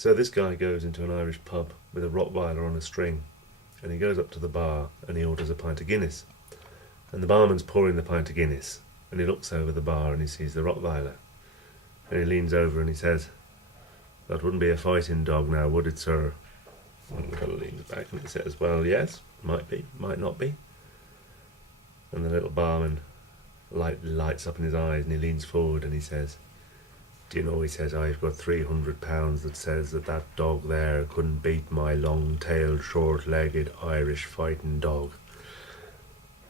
So this guy goes into an Irish pub with a Rottweiler on a string, and he goes up to the bar and he orders a pint of Guinness. And the barman's pouring the pint of Guinness, and he looks over the bar and he sees the Rottweiler. And he leans over and he says, "That wouldn't be a fighting dog now, would it, sir?" And the fellow leans back and he says, "Well, yes, might be, might not be." And the little barman lights up in his eyes and he leans forward and he says, "Do you know," he says, "I've got £300 that says that dog there couldn't beat my long-tailed, short-legged Irish fighting dog."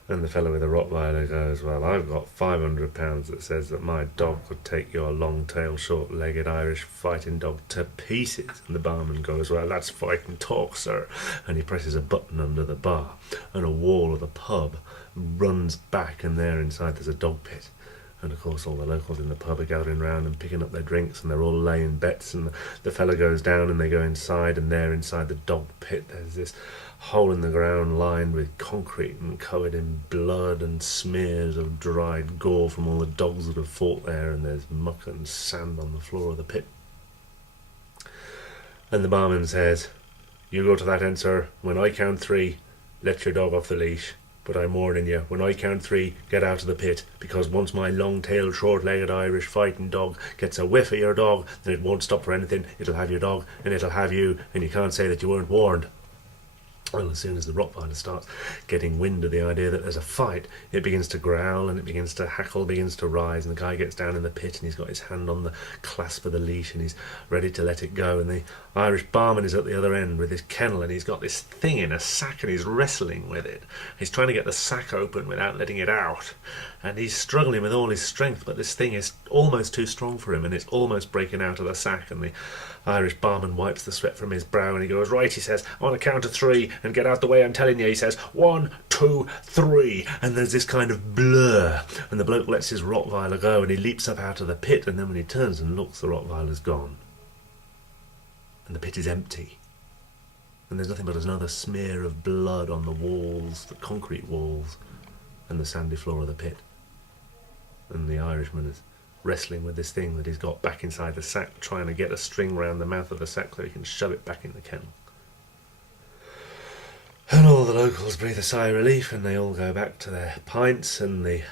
And the fellow with the Rottweiler goes, "Well, I've got £500 that says that my dog could take your long-tailed, short-legged Irish fighting dog to pieces." And the barman goes, "Well, that's fighting talk, sir." And he presses a button under the bar, and a wall of the pub runs back, and there inside there's a dog pit. And of course all the locals in the pub are gathering round and picking up their drinks, and they're all laying bets, and the fella goes down and they go inside, and there inside the dog pit there's this hole in the ground lined with concrete and covered in blood and smears of dried gore from all the dogs that have fought there, and there's muck and sand on the floor of the pit. And the barman says, "You go to that end, sir. When I count 3, let your dog off the leash. But I'm warning you, when I count 3, get out of the pit, because once my long-tailed, short-legged Irish fighting dog gets a whiff of your dog, then it won't stop for anything. It'll have your dog, and it'll have you, and you can't say that you weren't warned." Well, as soon as the Rottweiler starts getting wind of the idea that there's a fight, it begins to growl and it begins to hackle, begins to rise, and the guy gets down in the pit and he's got his hand on the clasp of the leash and he's ready to let it go, and the Irish barman is at the other end with his kennel, and he's got this thing in a sack and he's wrestling with it. He's trying to get the sack open without letting it out, and he's struggling with all his strength, but this thing is almost too strong for him and it's almost breaking out of the sack. And the Irish barman wipes the sweat from his brow and he goes, "Right," he says, "I want to count to 3 and get out the way, I'm telling you." He says, "1, 2, 3, and there's this kind of blur, and the bloke lets his Rottweiler go and he leaps up out of the pit, and then when he turns and looks, the Rottweiler's gone. And the pit is empty. And there's nothing but another smear of blood on the walls, the concrete walls, and the sandy floor of the pit. And the Irishman is wrestling with this thing that he's got back inside the sack, trying to get a string round the mouth of the sack so he can shove it back in the kennel. And all the locals breathe a sigh of relief, and they all go back to their pints, and the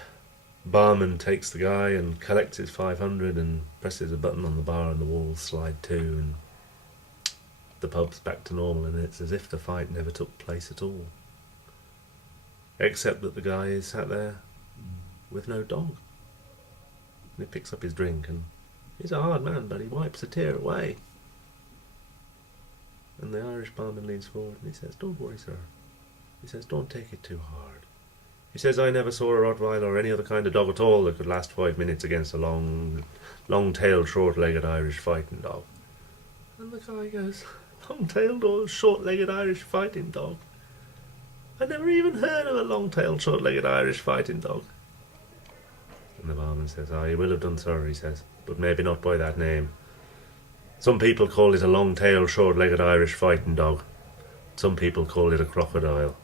barman takes the guy and collects his 500 and presses a button on the bar, and the walls slide to, and the pub's back to normal, and it's as if the fight never took place at all. Except that the guy is sat there with no dog. And he picks up his drink, and he's a hard man, but he wipes a tear away. And the Irish barman leans forward and he says, "Don't worry, sir." He says, "Don't take it too hard." He says, "I never saw a Rottweiler or any other kind of dog at all that could last 5 minutes against a long-tailed, short-legged Irish fighting dog." And the guy goes, "Long-tailed or short-legged Irish fighting dog? I never even heard of a long-tailed, short-legged Irish fighting dog." And the barman says, "Ah, you will have done, sir," he says, "but maybe not by that name. Some people call it a long-tailed, short-legged Irish fighting dog. Some people call it a crocodile."